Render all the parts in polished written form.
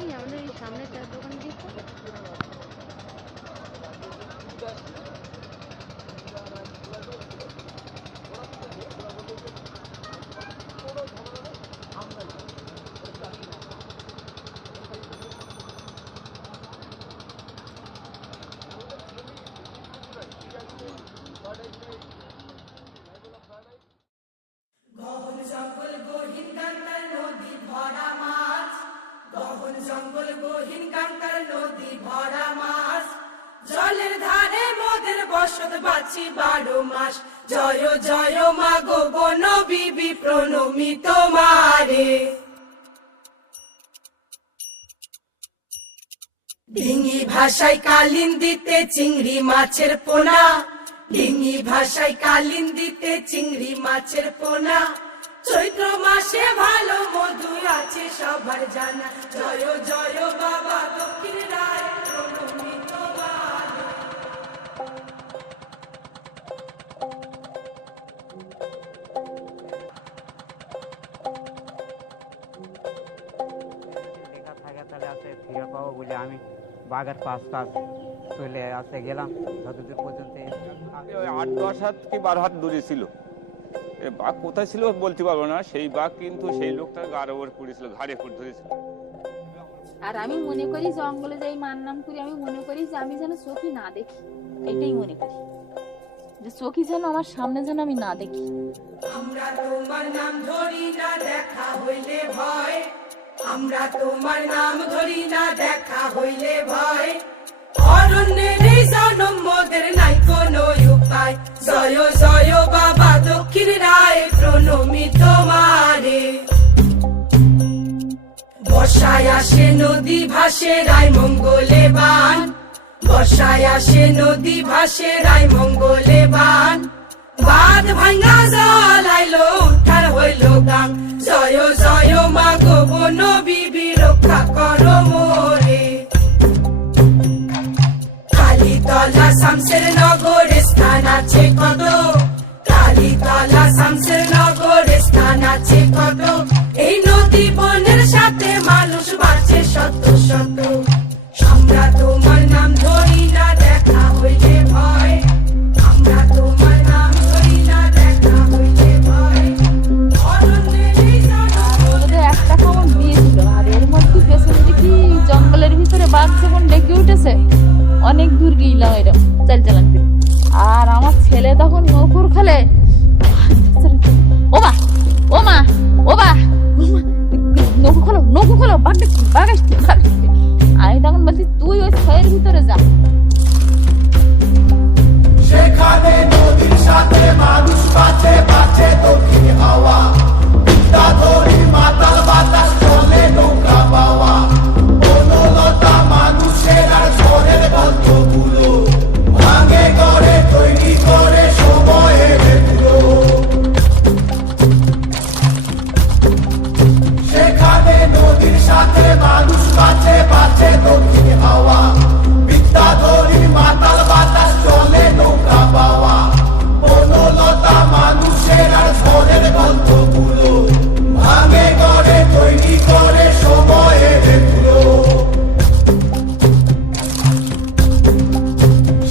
এই আমাদের এই সামনে চার দোকান দিচ্ছে। জলের ধারে মোদের বসত বাছি 12 মাস। জয় জয় মা গো বন বিবি প্রণমি তোমারে। ডিঙি ভাষায় কালিন্দিতে চিংড়ি মাছের পোনা, ডিঙি ভাষায় কালিন্দিতে চিংড়ি মাছের পোনা। চৈত্র মাসে ভালো মধু আছে সবার জানা। জয় জয় বাবা দক্ষিণ রায় প্রণমি তোমারে। লেখা থাকে তাহলে আছে ফিরে পাবো বলে আমি বাঘের পাশ চলে আসতে গেলাম। যতদূর পর্যন্ত 8-10 হাত কি 12 হাত দূরে ছিল। বাঘ কোথায় ছিল বলতে পারবো না। সেই বাঘ কিন্তু সেই লোকটার গাড়ে ওর পড়েছিল, ঘাড়ে পড়ে ধরেছিল। আর আমি মনে করি জঙ্গলে যাই মার নাম করি, আমি মনে করি যে আমি যেন চোখই না দেখি, এটাই মনে করি যে চোখই যেন আমার সামনে যেন আমি না দেখি। আমরা তোমার নাম ধরি না দেখা হইলে ভয়, আমরা তোমার নাম ধরি না দেখা হইলে ভয়। অরণ্যের এই জনম মোদের নাই কোনো উপায়। জয় জয় বাবা দক্ষিণ রায় প্রণমি তোমারে। বর্ষায় আসে নদী ভাসে রায় মঙ্গলে বান, বর্ষায় আসে নদী ভাসে রায় মঙ্গলে বান। বাঁধ ভাঙা জল আইলো উদ্ধার হইল গান। জয় জয় মা গো বন বিবি রক্ষা করো মোরে। কালীতলা শামসের নগরে স্থান আছে কত, কালীতলা শামসের নগরে স্থান আছে কত। এই নদী বনের সাথে মানুষ বাঁচে শত শত। আমরা তোমার নাম ধরি না দেখা হইলে ভয়, আমরা তোমার নাম ধরি না দেখা হইলে ভয়। অরণ্যের এই জনম ওদের একটা খবর দিয়েছিল, আর এর মধ্যে পেছনে দেখি জঙ্গলের ভিতরে বাঘ যখন ডেকে উঠেছে, অনেক দূর গিয়েলাম এরকম চাল চালান করে। আর আমার ছেলে তখন নৌকুর খেলে, ও মা ও মা ও বা নৌকু খোলো নৌকু খোলো, বাঘ আসছে বাঘ আসছে। আমি তখন বলছি তুই ওই ছয়ের ভিতরে যা। সেখানে নদীর সাথে মানুষ বাঁচে বাঁচে দক্ষিণ হাওয়া। ধরি মাতাল বাতাস চলে নৌকা পাওয়া। বনলতা মানুষের আর ঝড়ের গল্পগুলো ভাঙে গড়ে তৈরি করে সময়ের ধুলো। সেখানে নদীর সাথে মানুষ বাঁচে বাঁচে দক্ষিণ হাওয়া। বিদ্যাধরী মাতাল বাতাস চলে নৌকা পাওয়া। বনলতা মানুষের আর ঝড়ের গল্পগুলো ভাঙে গড়ে তৈরি করে সময়ের ধুলো।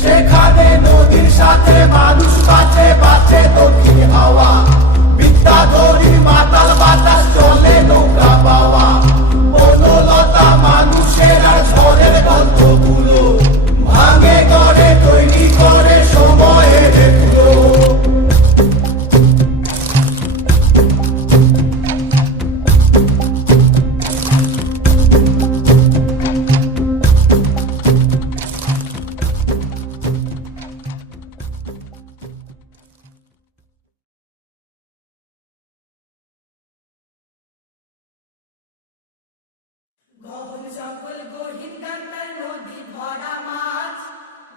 সেখানে নদীর সাথে মানুষ বাঁচে বাঁচে দক্ষিণ হাওয়া। বিদ্যাধরী মাতাল বাতাস চলে নৌকা পাওয়া। বনলতা মানুষের আর ঝড়ের গল্পগুলো ভাঙে গড়ে তৈরি করে সময়ের ধুলো। গহন জঙ্গল গহীন গঙ্গার নদী ভরা মাছ,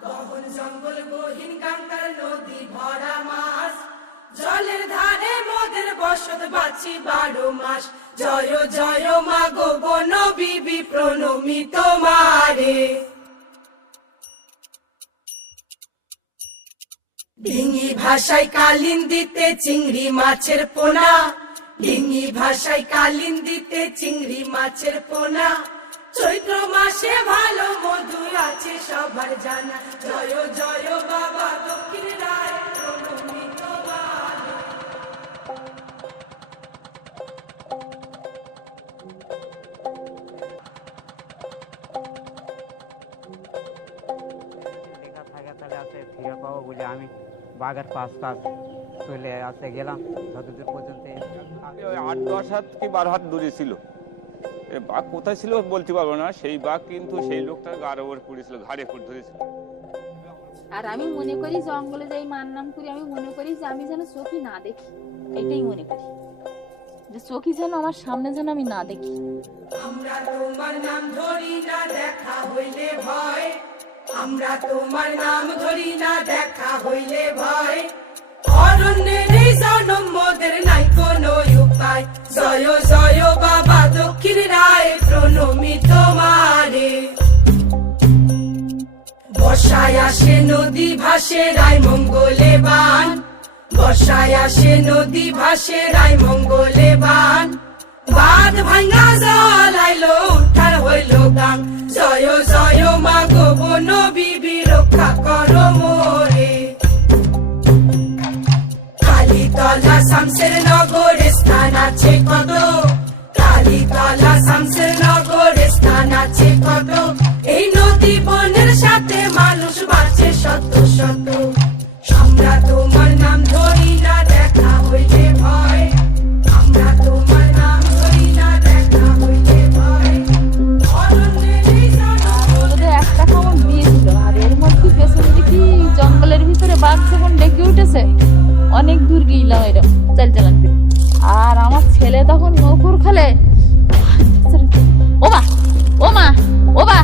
গহন জঙ্গল গহীন গঙ্গার নদী ভরা মাছ। জলের ধারে মোদের বসত বাছি 12 মাস। জয় জয় মা গো বন বিবি প্রণমি তোমারে। ডিঙি ভাষায় কালিন্দিতে চিংড়ি মাছের পোনা, ডিঙি ভাষায় কালিন্দিতে চিংড়ি মাছের পোনা চৈত্র মাসে ভালো মধু আছে সবার জানা জয় জয় বাবা দক্ষিণ রায় প্রণমি তোমার। লেখা থাকে তাহলে আছে ফিরে পাবো বলে আমি বাঘের পাশ চলে গেলাম যতদূর পর্যন্ত ওই 8-10 হাত কি 12 হাত দূরে ছিল। এ বাঘ কোথায় ছিল বলতে পারবো না, সেই বাঘ কিন্তু সেই লোকটার গার ওপর পড়েছিল, ঘাড়ে পড়ে ধরেছিল। আর আমি মনে করি জঙ্গলে যাই মার নাম করি, আমি মনে করি যে আমি যেন চোখই না দেখি, এটাই মনে করি যে চোখই যেন আমার সামনে যেন আমি না দেখি। আমরা তোমার নাম ধরি না দেখা হইলে ভয়, আমরা তোমার নাম ধরি না দেখা হইলে ভয়, অরণ্যের এই জনম মোদের নাই কোনো উপায়, জয় জয় বাবা দক্ষিণ রায় প্রণমি তোমারে। বর্ষায় আসে নদী ভাসে রায় মঙ্গলে বান, বর্ষায় আসে নদী ভাসে রায় মঙ্গলে বান, বাঁধ ভাঙা জল আইলো উঠার হইল গান, জয় জয় মা গো বন বিবি রক্ষা করো মোরে। কালীতলা শামসের নগরে স্থান আছে কত, কালীতলা শামসের নগরে স্থান আছে কত, এই নদী বনের সাথে মানুষ বাঁচে শত শত, আমরা তোমার নাম ধরি না দেখা হইলে ভয়, আমরা তোমার নাম ধরি না দেখা হইলে ভয়, অরণ্যের এই জনম ওদের একটা খাবার দিয়েছিল, আর এর মধ্যে পেছনে দেখি জঙ্গলের ভিতরে বাঘ যখন ডেকে উঠেছে, অনেক দূর গিয়েলাম এরকম চালান করে। আর আমার ছেলে তখন নৌকুর খেলে, ও মা ও মা ও বা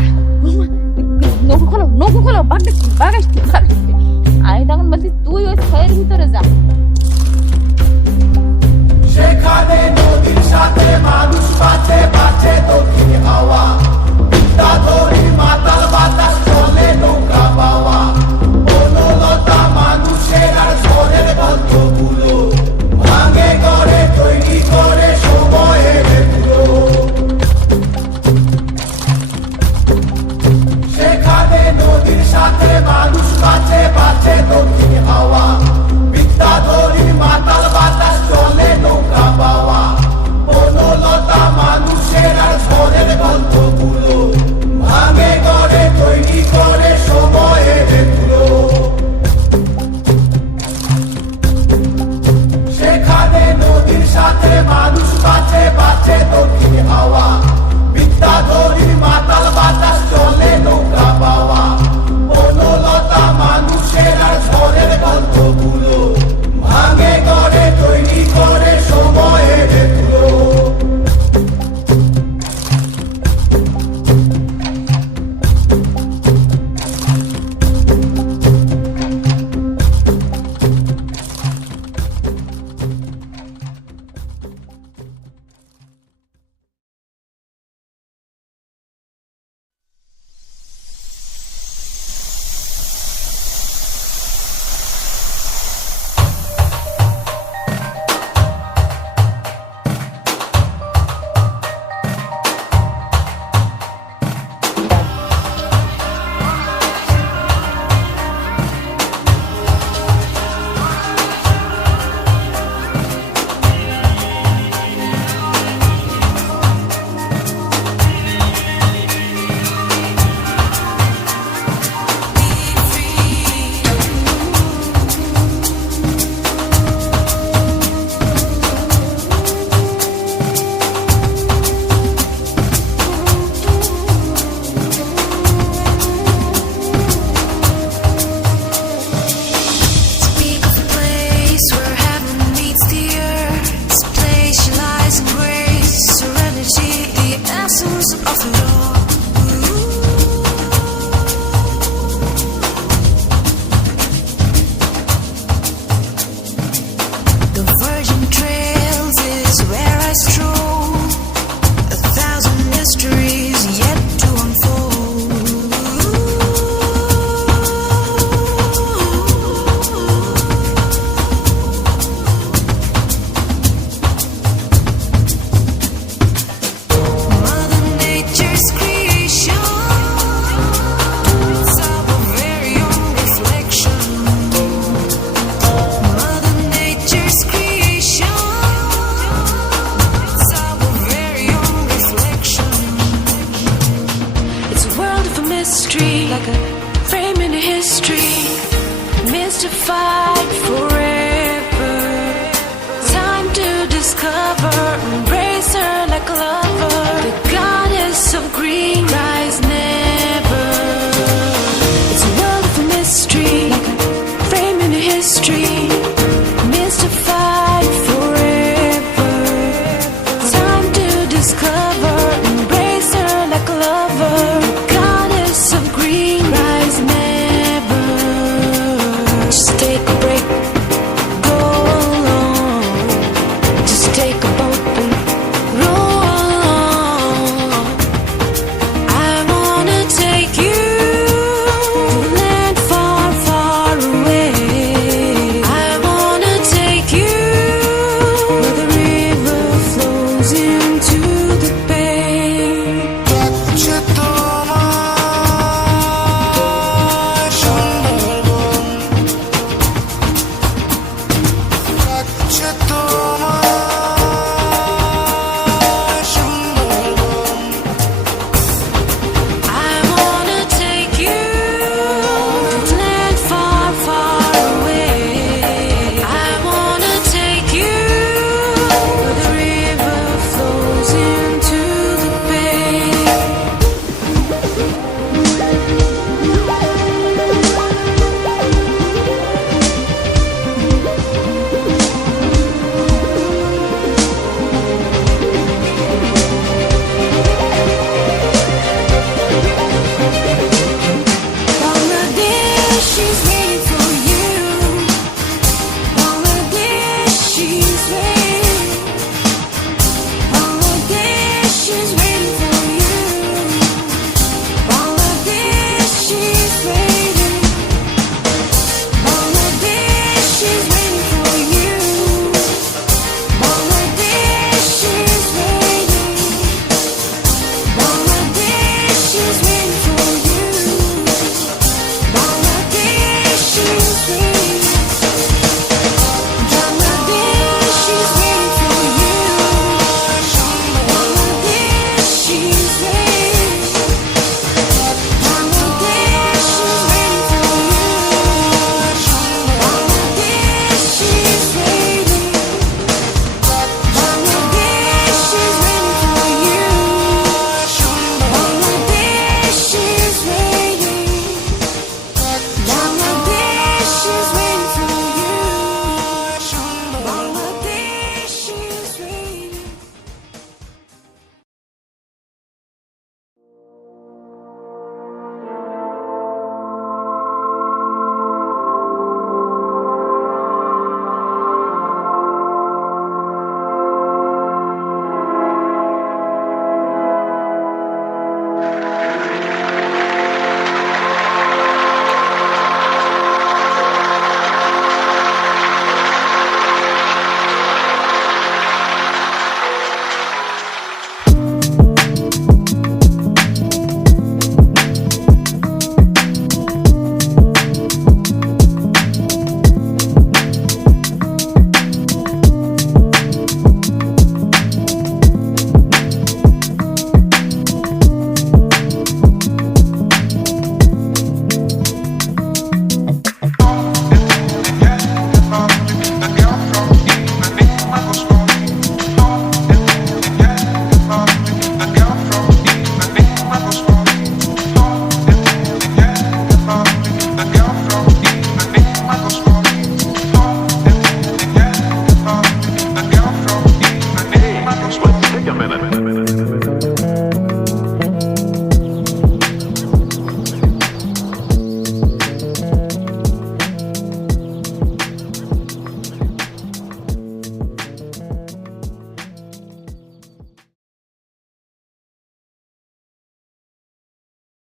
নৌকু খোলো বাঘ দেখছি বাঘ আসছি বাঘ আসছি। আমি তখন বলছি তুই ওই ছয়ের ভিতরে যা। সেখানে নদীর সাথে মানুষ বাঁচে বাঁচে দক্ষিণ হাওয়া, বিদ্যাধরী মাতাল বাতাস চলে নৌকা পাওয়া, বনলতা মানুষের আর ঝড়ের গল্পগুলো ভাঙে গড়ে তৈরি করে সময়ের গুলো। সেখানে নদীর সাথে মানুষ বাঁচে বাঁচে দক্ষিণ হাওয়া, Bidyadhari to fight forever. Time to discover, embrace her like a lover. The goddess of green rise never. It's a world of mystery, like a frame in a history.